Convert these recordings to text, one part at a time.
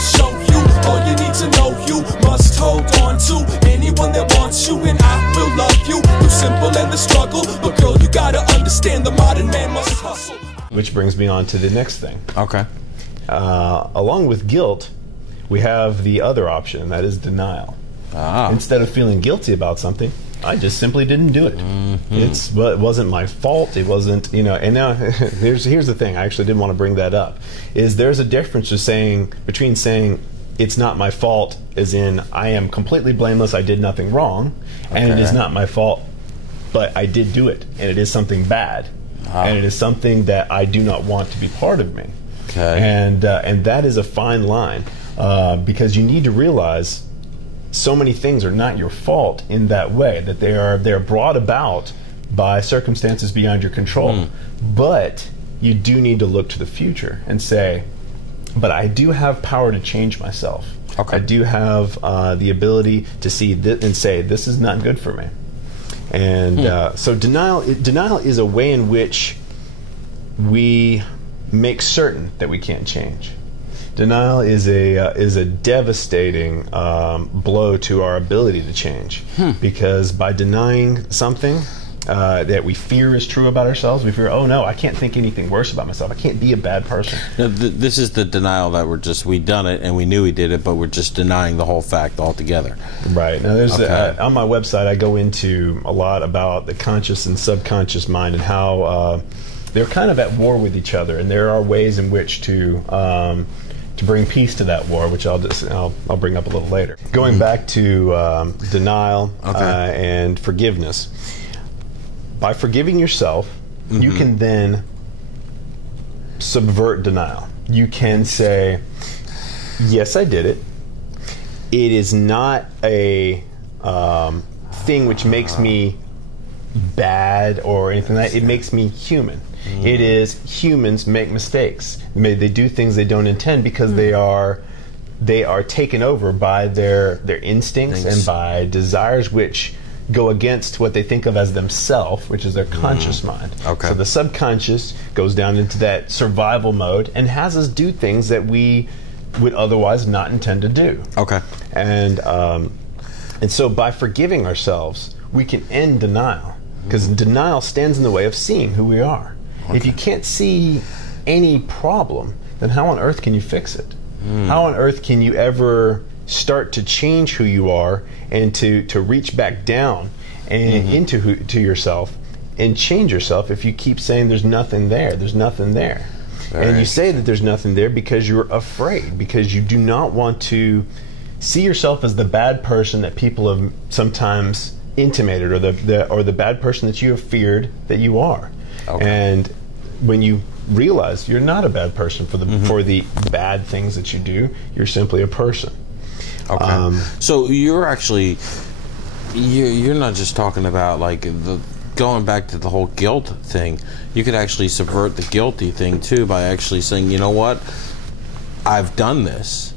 show you all you need to know. You must hold on to anyone that wants you, and I will love you through simple and the struggle. But girl, you gotta understand the modern man must hustle. Which brings me on to the next thing. Okay. Along with guilt, we have the other option, and that is denial. Ah. Instead of feeling guilty about something, I just simply didn't do it. It wasn't my fault. It wasn't, you know. And now here's the thing. I actually did want to bring that up. Is there's a difference between saying it's not my fault, as in I am completely blameless, I did nothing wrong, and it is not my fault, but I did do it, and it is something bad, and it is something that I do not want to be part of me. Okay. And that is a fine line, because you need to realize so many things are not your fault in that way, that they're brought about by circumstances beyond your control. But you do need to look to the future and say, but I do have power to change myself. Okay. I do have the ability to see and say, this is not good for me. And so denial is a way in which we make certain that we can't change. Denial is a devastating blow to our ability to change, because by denying something that we fear is true about ourselves, we fear, oh no, I can't think anything worse about myself. I can't be a bad person. Now, this is the denial that we've done it and we knew we did it, but we're just denying the whole fact altogether. Right. Now, there's on my website, I go into a lot about the conscious and subconscious mind and how they're kind of at war with each other, and there are ways in which to bring peace to that war, which I'll bring up a little later. Going back to denial and forgiveness. By forgiving yourself, you can then subvert denial. You can say, yes, I did it. It is not a thing which makes me bad or anything like that. It makes me human. It is humans make mistakes. They do things they don't intend because they are taken over by their instincts and by desires which go against what they think of as themselves, which is their conscious mind. Okay. So the subconscious goes down into that survival mode and has us do things that we would otherwise not intend to do. Okay. And so by forgiving ourselves, we can end denial, because denial stands in the way of seeing who we are. Okay. If you can't see any problem, then how on earth can you fix it? How on earth can you ever start to change who you are and to reach back down and into yourself and change yourself if you keep saying there's nothing there, there's nothing there? And you say that there's nothing there because you're afraid, because you do not want to see yourself as the bad person that people have sometimes intimated, or the bad person that you have feared that you are. Okay. And when you realize you're not a bad person for the bad things that you do, you're simply a person. Okay. So you're actually you're not just talking about like going back to the whole guilt thing. You could actually subvert the guilty thing too by actually saying, you know what, I've done this,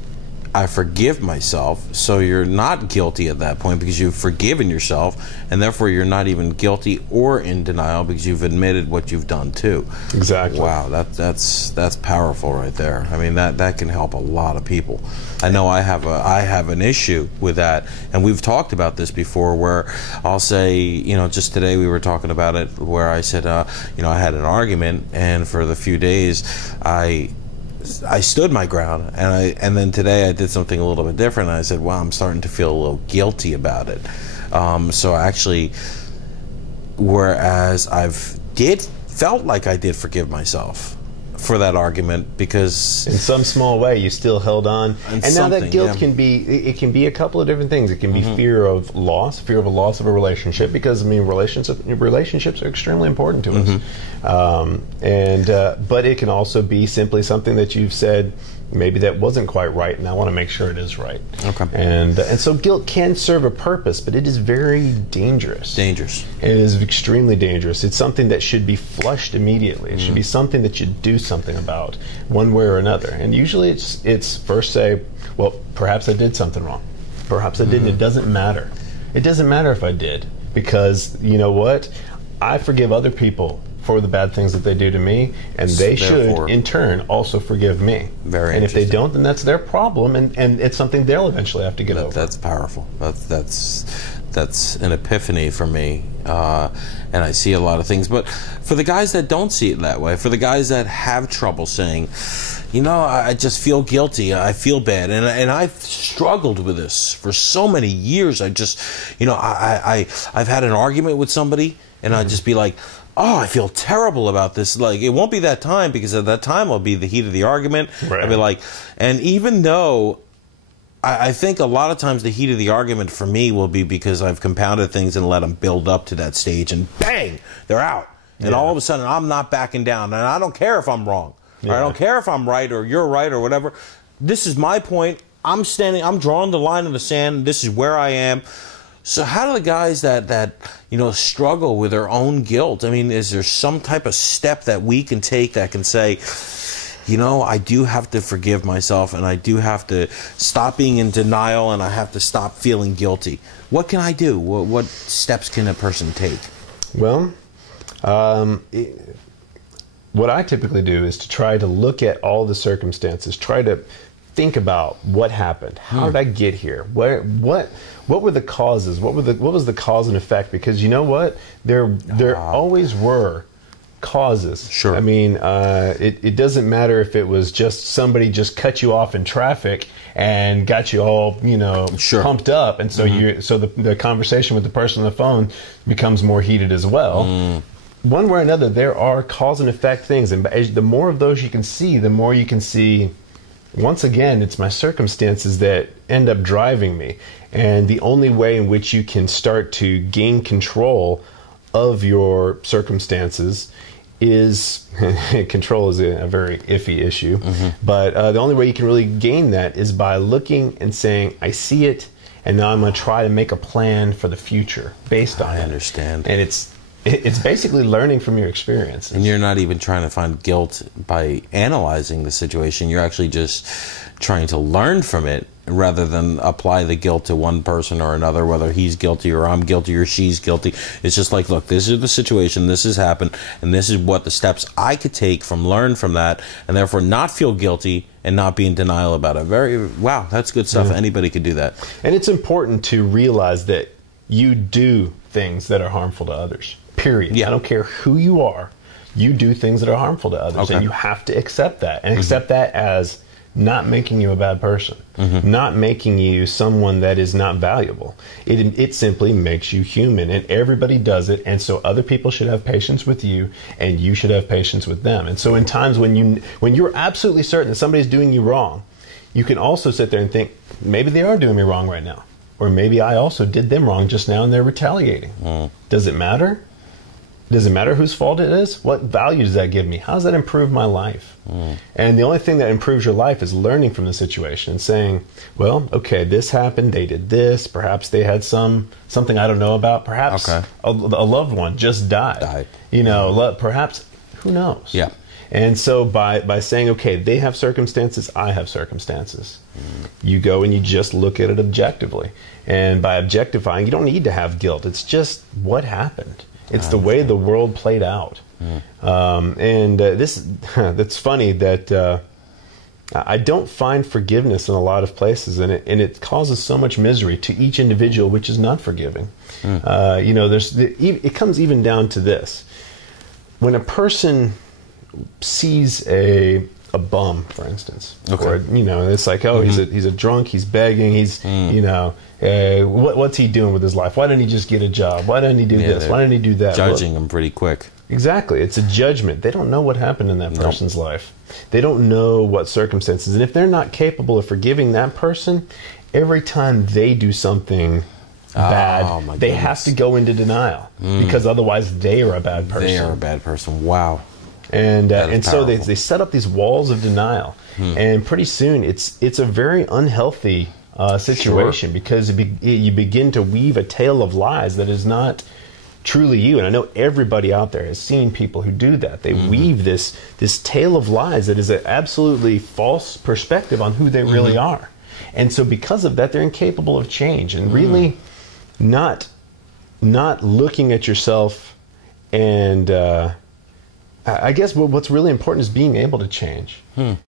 I forgive myself. So you're not guilty at that point because you've forgiven yourself, and therefore you're not even guilty or in denial because you've admitted what you've done too. Exactly. Wow, that's powerful right there. I mean, that can help a lot of people. I know I have an issue with that, and we've talked about this before, where I'll say, you know, just today we were talking about it, where I said, you know, I had an argument, and for the few days I stood my ground, and then today I did something a little bit different, and I said, wow, I'm starting to feel a little guilty about it. So actually, whereas felt like I did forgive myself for that argument, because in some small way you still held on, and now that guilt can be a couple of different things. It can be fear of a loss of a relationship, because I mean relationships are extremely important to us, but it can also be simply something that you've said, maybe that wasn't quite right, and I want to make sure it is right. Okay. And so guilt can serve a purpose, but it is very dangerous. Dangerous. It is extremely dangerous. It's something that should be flushed immediately. It should be something that you do something about, one way or another. And usually it's first say, well, perhaps I did something wrong. Perhaps I didn't. It doesn't matter. It doesn't matter if I did, because you know what? I forgive other people for the bad things that they do to me, and they should, in turn, also forgive me. Very And if they don't, then that's their problem, and it's something they'll eventually have to get over. That's powerful. That's an epiphany for me, and I see a lot of things. But for the guys that don't see it that way, for the guys that have trouble saying, you know, I just feel guilty, I feel bad, and I've struggled with this for so many years. I just, you know, I've had an argument with somebody, and I'd just be like, oh, I feel terrible about this. Like, it won't be that time, because at that time it'll be the heat of the argument. Right. I'll be like, and even though I think a lot of times the heat of the argument for me will be because I've compounded things and let them build up to that stage, and bang, they're out. And all of a sudden, I'm not backing down. And I don't care if I'm wrong. Or I don't care if I'm right or you're right or whatever. This is my point. I'm drawing the line in the sand. This is where I am. So how do the guys that you know, struggle with their own guilt? I mean, is there some type of step that we can take that can say, you know, I do have to forgive myself, and I do have to stop being in denial, and I have to stop feeling guilty? What can I do? What steps can a person take? Well, what I typically do is to try to look at all the circumstances, try to think about what happened. How did I get here? What were the causes? What was the cause and effect? Because you know what? There always were causes. Sure. I mean, it doesn't matter if it was just somebody just cut you off in traffic and got you all, you know, pumped up, and so the conversation with the person on the phone becomes more heated as well. One way or another, there are cause and effect things, and the more of those you can see, the more you can see, once again, it's my circumstances that end up driving me. And the only way in which you can start to gain control of your circumstances is, control is a very iffy issue, but the only way you can really gain that is by looking and saying, I see it, and now I'm going to try to make a plan for the future based on it. I understand. And it's basically learning from your experience. And you're not even trying to find guilt by analyzing the situation. You're actually just trying to learn from it rather than apply the guilt to one person or another, whether he's guilty or I'm guilty or she's guilty. It's just like, look, this is the situation, this has happened, and this is what the steps I could take learn from that, and therefore not feel guilty and not be in denial about it. Wow, that's good stuff. Anybody could do that. And it's important to realize that you do things that are harmful to others. Period. I don't care who you are. You do things that are harmful to others, and you have to accept that, and accept that as not making you a bad person, not making you someone that is not valuable. It simply makes you human, and everybody does it, and so other people should have patience with you, and you should have patience with them. And so in times when you're absolutely certain that somebody's doing you wrong, you can also sit there and think, maybe they are doing me wrong right now, or maybe I also did them wrong just now and they're retaliating. Does it matter? Does it matter whose fault it is? What value does that give me? How does that improve my life? And the only thing that improves your life is learning from the situation and saying, well, okay, this happened, they did this, perhaps they had something I don't know about, perhaps a loved one just died. You know, perhaps, who knows? Yeah. And so by saying, okay, they have circumstances, I have circumstances, you go and you just look at it objectively. And by objectifying, you don't need to have guilt. It's just what happened. It's the way the world played out. That's funny that I don't find forgiveness in a lot of places, and it causes so much misery to each individual, which is not forgiving. You know, it comes even down to this. When a person sees a bum, for instance, or, you know, it's like, oh, he's a drunk, he's begging, he's, you know, what's he doing with his life? Why didn't he just get a job? Why didn't he do this? Why didn't he do that? Judging him pretty quick. Exactly. It's a judgment. They don't know what happened in that person's life. They don't know what circumstances. And if they're not capable of forgiving that person, every time they do something bad, they have to go into denial, because otherwise they are a bad person. They are a bad person. Wow. And so they set up these walls of denial, and pretty soon it's a very unhealthy situation, because you begin to weave a tale of lies that is not truly you. And I know everybody out there has seen people who do that. They weave this tale of lies that is an absolutely false perspective on who they really are. And so because of that, they're incapable of change, and really not looking at yourself and I guess what's really important is being able to change.